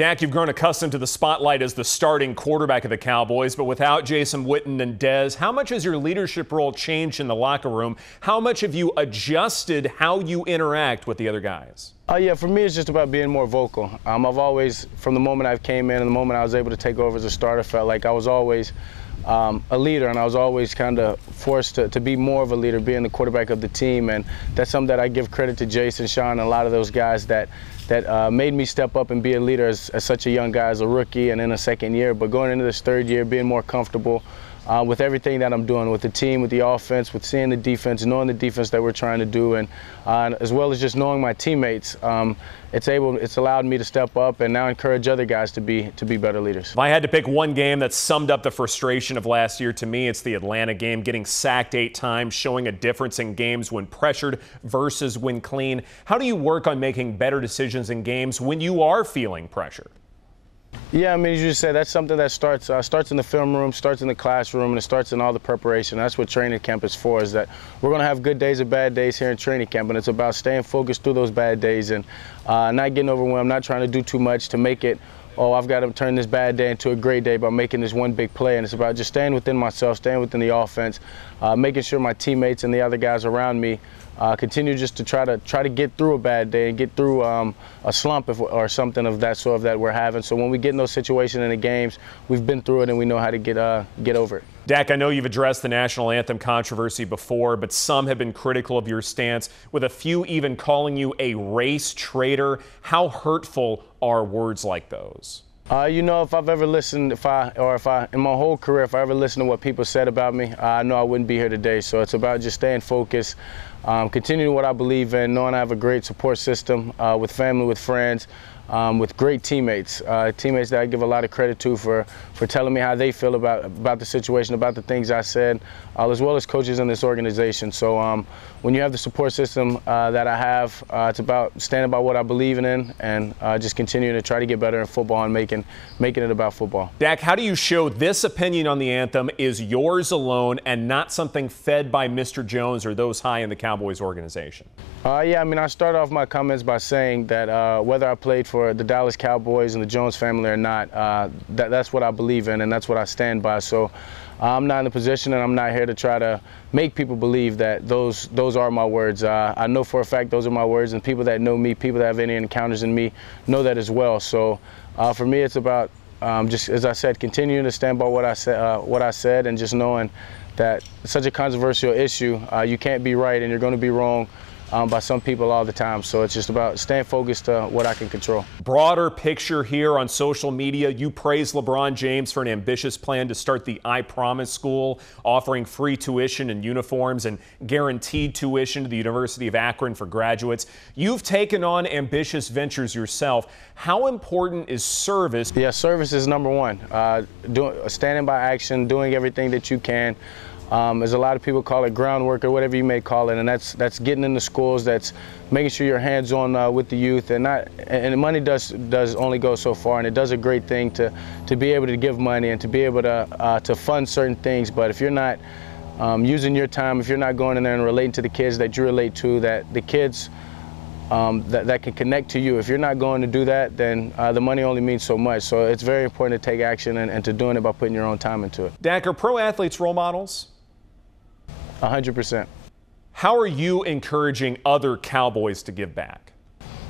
Dak, you've grown accustomed to the spotlight as the starting quarterback of the Cowboys, but without Jason Witten and Dez, how much has your leadership role changed in the locker room? How much have you adjusted how you interact with the other guys? Yeah, for me, it's just about being more vocal. I've always, from the moment I came in and the moment I was able to take over as a starter, felt like I was always a leader, and I was always kind of forced to be more of a leader, being the quarterback of the team. And that's something that I give credit to Jason, Sean, and a lot of those guys that made me step up and be a leader as such a young guy, as a rookie and in a second year. But going into this third year, being more comfortable with everything that I'm doing, with the team, with the offense, with seeing the defense, knowing the defense that we're trying to do, and as well as just knowing my teammates, it's allowed me to step up and now encourage other guys to be better leaders. If I had to pick one game that summed up the frustration of last year, to me, it's the Atlanta game, getting sacked 8 times, showing a difference in games when pressured versus when clean. How do you work on making better decisions in games when you are feeling pressured? Yeah, I mean, as you said, that's something that starts in the film room, starts in the classroom, and it starts in all the preparation. That's what training camp is for, is that we're going to have good days and bad days here in training camp, and it's about staying focused through those bad days and not getting overwhelmed, not trying to do too much to make it, oh, I've got to turn this bad day into a great day by making this one big play. And it's about just staying within myself, staying within the offense, making sure my teammates and the other guys around me continue just to try to get through a bad day and get through a slump or something of that sort that we're having. So when we get in those situations in the games, we've been through it and we know how to get over it. Dak, I know you've addressed the national anthem controversy before, but some have been critical of your stance, with a few even calling you a race traitor. How hurtful are words like those? You know, if I've ever listened, in my whole career, if I ever listened to what people said about me, I know I wouldn't be here today. So it's about just staying focused, continuing what I believe in, knowing I have a great support system with family, with friends, with great teammates, teammates that I give a lot of credit to for telling me how they feel about the situation, about the things I said, as well as coaches in this organization. So when you have the support system that I have, it's about standing by what I believe in and just continuing to try to get better in football and making it about football. Dak, how do you show this opinion on the anthem is yours alone and not something fed by Mr. Jones or those high in the Cowboys organization? Yeah, I mean, I started off my comments by saying that whether I played for the Dallas Cowboys and the Jones family or not, that's what I believe in and that's what I stand by. So I'm not in a position and I'm not here to try to make people believe that those are my words. I know for a fact those are my words, and people that know me, people that have any encounters in me, know that as well. So for me, it's about just, as I said, continuing to stand by what I said, and just knowing that it's such a controversial issue. You can't be right and you're going to be wrong by some people all the time. So it's just about staying focused to what I can control. Broader picture here on social media, you praise LeBron James for an ambitious plan to start the I Promise School, offering free tuition and uniforms and guaranteed tuition to the University of Akron for graduates. You've taken on ambitious ventures yourself. How important is service? Yeah, service is number one. Standing by action, doing everything that you can. As a lot of people call it, groundwork or whatever you may call it, and that's getting in the schools, that's making sure you're hands-on with the youth, and money does only go so far, and it does a great thing to be able to give money and to be able to fund certain things. But if you're not using your time, if you're not going in there and relating to the kids that you relate to, that the kids that can connect to you, if you're not going to do that, then the money only means so much. So it's very important to take action and to doing it by putting your own time into it. Dak, are pro athletes role models? 100%. How are you encouraging other Cowboys to give back?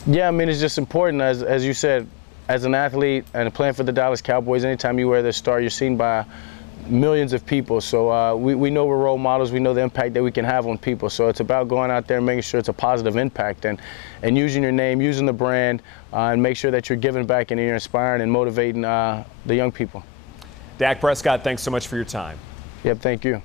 Yeah, I mean, it's just important, as you said, as an athlete and playing for the Dallas Cowboys, anytime you wear this star, you're seen by millions of people. So we know we're role models. We know the impact that we can have on people. So it's about going out there and making sure it's a positive impact and using your name, using the brand, and make sure that you're giving back and you're inspiring and motivating the young people. Dak Prescott, thanks so much for your time. Yep, thank you.